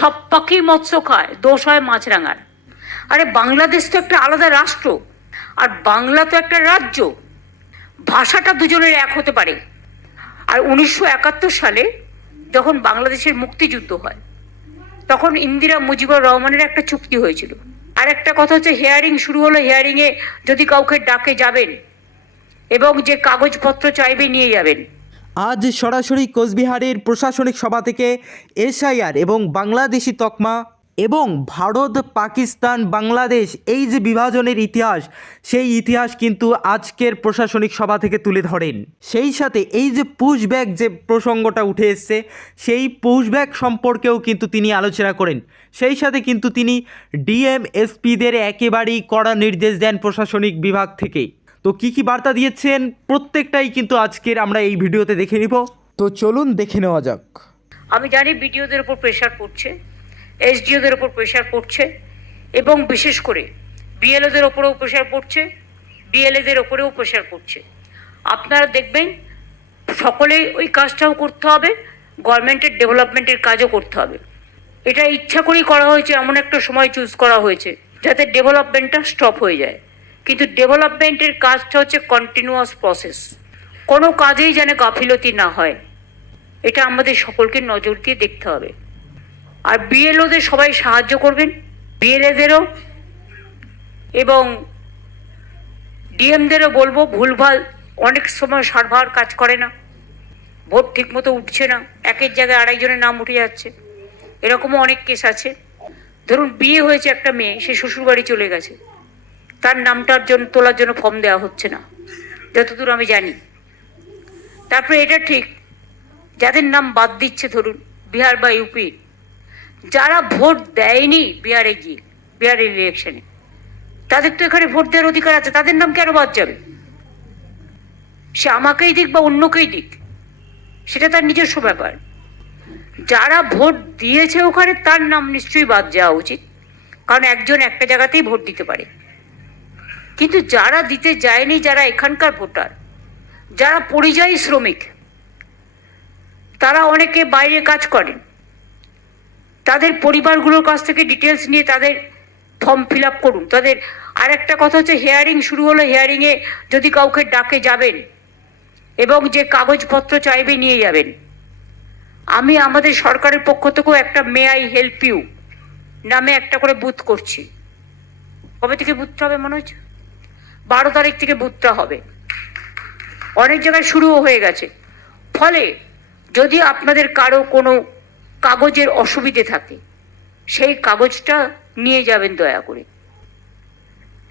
সব পাখি মৎস্য খায়, দোষ হয় মাছরাঙার। আরে বাংলাদেশ তো একটা আলাদা রাষ্ট্র, আর বাংলা তো একটা রাজ্য। ভাষাটা দুজনের এক হতে পারে। আর 1971 সালে যখন বাংলাদেশের মুক্তিযুদ্ধ হয়, তখন ইন্দিরা মুজিবুর রহমানের একটা চুক্তি হয়েছিল। আর একটা কথা হচ্ছে, হিয়ারিং শুরু হলো, হিয়ারিংয়ে যদি কাউকে ডাকে যাবেন এবং যে কাগজপত্র চাইবে নিয়ে যাবেন। আজ সরাসরি কোচবিহারের প্রশাসনিক সভা থেকে এসআইআর এবং বাংলাদেশি তকমা এবং ভারত পাকিস্তান বাংলাদেশ এই যে বিভাজনের ইতিহাস, সেই ইতিহাস কিন্তু আজকের প্রশাসনিক সভা থেকে তুলে ধরেন। সেই সাথে এই যে পুশব্যাক যে প্রসঙ্গটা উঠে এসছে, সেই পুশব্যাক সম্পর্কেও কিন্তু তিনি আলোচনা করেন। সেই সাথে কিন্তু তিনি ডিএম এসপিদের একেবারেই কড়া নির্দেশ দেন প্রশাসনিক বিভাগ থেকে। তো কী কী বার্তা দিয়েছেন প্রত্যেকটাই কিন্তু আজকের আমরা এই ভিডিওতে দেখে নিব। তো চলুন দেখে নেওয়া যাক। আমি জানি বিডিওদের উপর প্রেশার পড়ছে, এসডিওদের উপর প্রেশার পড়ছে, এবং বিশেষ করে বিএলওদের ওপরেও প্রেশার পড়ছে, ডিএলএদের ওপরেও প্রেশার পড়ছে। আপনারা দেখবেন সকলেই ওই কাজটাও করতে হবে, গভর্নমেন্টের ডেভেলপমেন্টের কাজও করতে হবে। এটা ইচ্ছা করেই করা হয়েছে, এমন একটা সময় চুজ করা হয়েছে যাতে ডেভেলপমেন্টটা স্টপ হয়ে যায়। কিন্তু ডেভেলপমেন্টের কাজটা হচ্ছে কন্টিনিউয়াস প্রসেস, কোনো কাজেই যেন গাফিলতি না হয়, এটা আমাদের সকলকে নজর দিয়ে দেখতে হবে। আর বিএলওদের সবাই সাহায্য করবেন, বিএলএদেরও এবং ডিএমদেরও বলবো, ভুলভাল অনেক সময় সার্ভার কাজ করে না, ভোট ঠিক মতো উঠছে না, একের জায়গায় আরেকজনের নাম উঠে যাচ্ছে, এরকমও অনেক কেস আছে। ধরুন বিয়ে হয়েছে একটা মেয়ে, সে শ্বশুরবাড়ি চলে গেছে, তার নামটার জন্য তোলার জন্য ফর্ম দেওয়া হচ্ছে না, যতদূর আমি জানি। তারপরে এটা ঠিক, যাদের নাম বাদ দিচ্ছে, ধরুন বিহার বা ইউপি, যারা ভোট দেয়নি বিহারে গিয়ে, বিহারের ইলেকশনে, তাদের তো এখানে ভোট দেওয়ার অধিকার আছে, তাদের নাম কেন বাদ যাবে? সে আমাকেই দিক বা অন্যকেই দিক, সেটা তার নিজস্ব ব্যাপার। যারা ভোট দিয়েছে ওখানে, তার নাম নিশ্চয়ই বাদ যাওয়া উচিত, কারণ একজন একটা জায়গাতেই ভোট দিতে পারে। কিন্তু যারা দিতে যায়নি, যারা এখানকার ভোটার, যারা পরিযায়ী শ্রমিক, তারা অনেকে বাইরে কাজ করেন, তাদের পরিবারগুলোর কাছ থেকে ডিটেলস নিয়ে তাদের ফর্ম ফিল আপ করুন। তাদের আর একটা কথা হচ্ছে, হিয়ারিং শুরু হলো, হিয়ারিংয়ে যদি কাউকে ডাকে যাবেন এবং যে কাগজপত্র চাইবে নিয়ে যাবেন। আমি আমাদের সরকারের পক্ষ থেকেও একটা মে আই হেল্প ইউ নামে একটা করে বুথ করছি। কবে থেকে বুথটা হবে মনে হচ্ছে? 12 তারিখ থেকে বুথটা হবে। অনেক জায়গায় শুরুও হয়ে গেছে। ফলে যদি আপনাদের কারো কোনো কাগজের অসুবিধে থাকে, সেই কাগজটা নিয়ে যাবেন দয়া করে।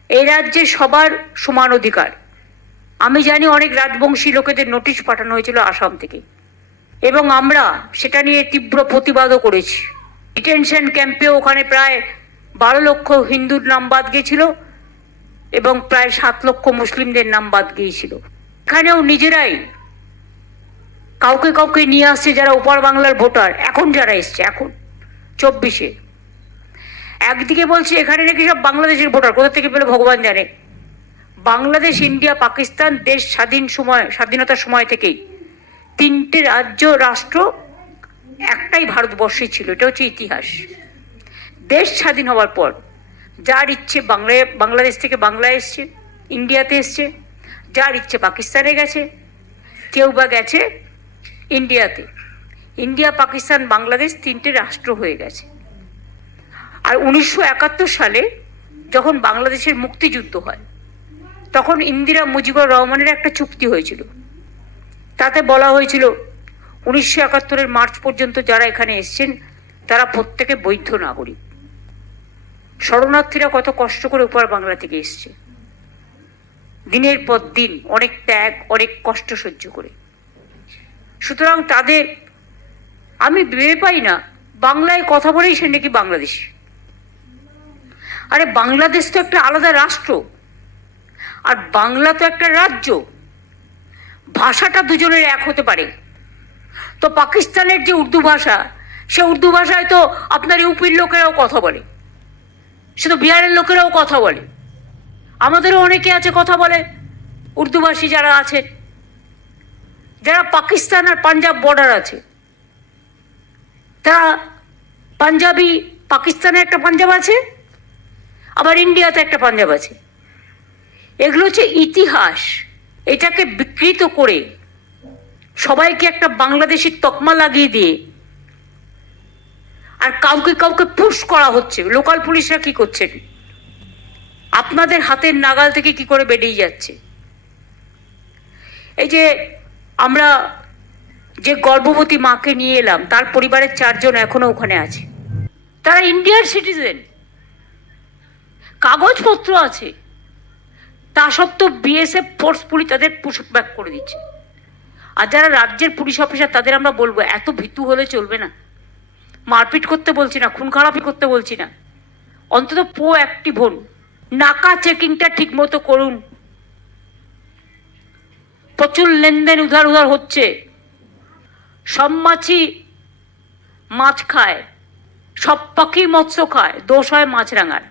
এই রাজ্যে সবার সমান অধিকার। আমি জানি অনেক রাজবংশী লোকেদের নোটিশ পাঠানো হয়েছিল আসাম থেকে, এবং আমরা সেটা নিয়ে তীব্র প্রতিবাদও করেছি। ডিটেনশন ক্যাম্পে ওখানে প্রায় 12 লক্ষ হিন্দুর নাম বাদ গিয়েছিল এবং প্রায় 7 লক্ষ মুসলিমদের নাম বাদ গিয়েছিল। এখানেও নিজেরাই কাউকে কাউকে নিয়ে আসছে, যারা ওপার বাংলার ভোটার, এখন যারা এসছে, এখন 24-এ। একদিকে বলছে এখানে নাকি সব বাংলাদেশের ভোটার, কোথা থেকে পেলো ভগবান জানে। বাংলাদেশ, ইন্ডিয়া, পাকিস্তান দেশ স্বাধীনতার সময় থেকেই 3টে রাষ্ট্র একটাই ভারতবর্ষে ছিল, এটা হচ্ছে ইতিহাস। দেশ স্বাধীন হওয়ার পর যার ইচ্ছে বাংলাদেশ থেকে বাংলায় এসছে, ইন্ডিয়াতে এসছে, যার ইচ্ছে পাকিস্তানে গেছে, কেউ বা গেছে ইন্ডিয়াতে। ইন্ডিয়া, পাকিস্তান, বাংলাদেশ 3টে রাষ্ট্র হয়ে গেছে। আর 1971 সালে যখন বাংলাদেশের মুক্তিযুদ্ধ হয়, তখন ইন্দিরা মুজিবুর রহমানের একটা চুক্তি হয়েছিল। তাতে বলা হয়েছিল 1971 মার্চ পর্যন্ত যারা এখানে এসছেন তারা প্রত্যেকে বৈধ নাগরিক। শরণার্থীরা কত কষ্ট করে ওপার বাংলা থেকে এসছে, দিনের পর দিন অনেক ত্যাগ, অনেক কষ্ট সহ্য করে। সুতরাং তাদের আমি ভেবে পাই না বাংলায় কথা বলেই সে নাকি বাংলাদেশি। আরে বাংলাদেশ তো একটা আলাদা রাষ্ট্র, আর বাংলা তো একটা রাজ্য। ভাষাটা দুজনের এক হতে পারে। তো পাকিস্তানের যে উর্দু ভাষা, সে উর্দু ভাষায় তো আপনার ইউপির লোকেরাও কথা বলে, সে তো বিহারের লোকেরাও কথা বলে, আমাদেরও অনেকে আছে কথা বলে উর্দুভাষী যারা আছে, যারা পাকিস্তান আর পাঞ্জাব বর্ডার আছে, তারা পাঞ্জাবি, পাকিস্তানে একটা পাঞ্জাব আছে, আবার ইন্ডিয়াতে একটা পাঞ্জাব আছে। এগুলো হচ্ছে ইতিহাস। এটাকে বিকৃত করে সবাইকে একটা বাংলাদেশি তকমা লাগিয়ে দিয়ে আর কাউকে কাউকে পুশ করা হচ্ছে। লোকাল পুলিশরা কি করছেন? আপনাদের হাতের নাগাল থেকে কি করে বেরিয়ে যাচ্ছে। এই যে আমরা যে গর্ভবতী মাকে নিয়ে এলাম, তার পরিবারের 4 জন এখনো ওখানে আছে। তারা ইন্ডিয়ার সিটিজেন, কাগজপত্র আছে, তা সত্ত্বেও বিএসএফ ফোর্সফুলি তাদের পুশ ব্যাক করে দিচ্ছে। আর যারা রাজ্যের পুলিশ অফিসার, তাদের আমরা বলবো এত ভীতু হলে চলবে না। মারপিট করতে বলছি না, খুন খারাপি করতে বলছি না, অন্তত প্রোঅ্যাক্টিভ হন, নাকা চেকিংটা ঠিক মতো করুন। প্রচুর লেনদেন উধার উধার হচ্ছে। সব মাছই মাছ খায়, সব পাখি মৎস্য খায়, দোষ হয় মাছরাঙার।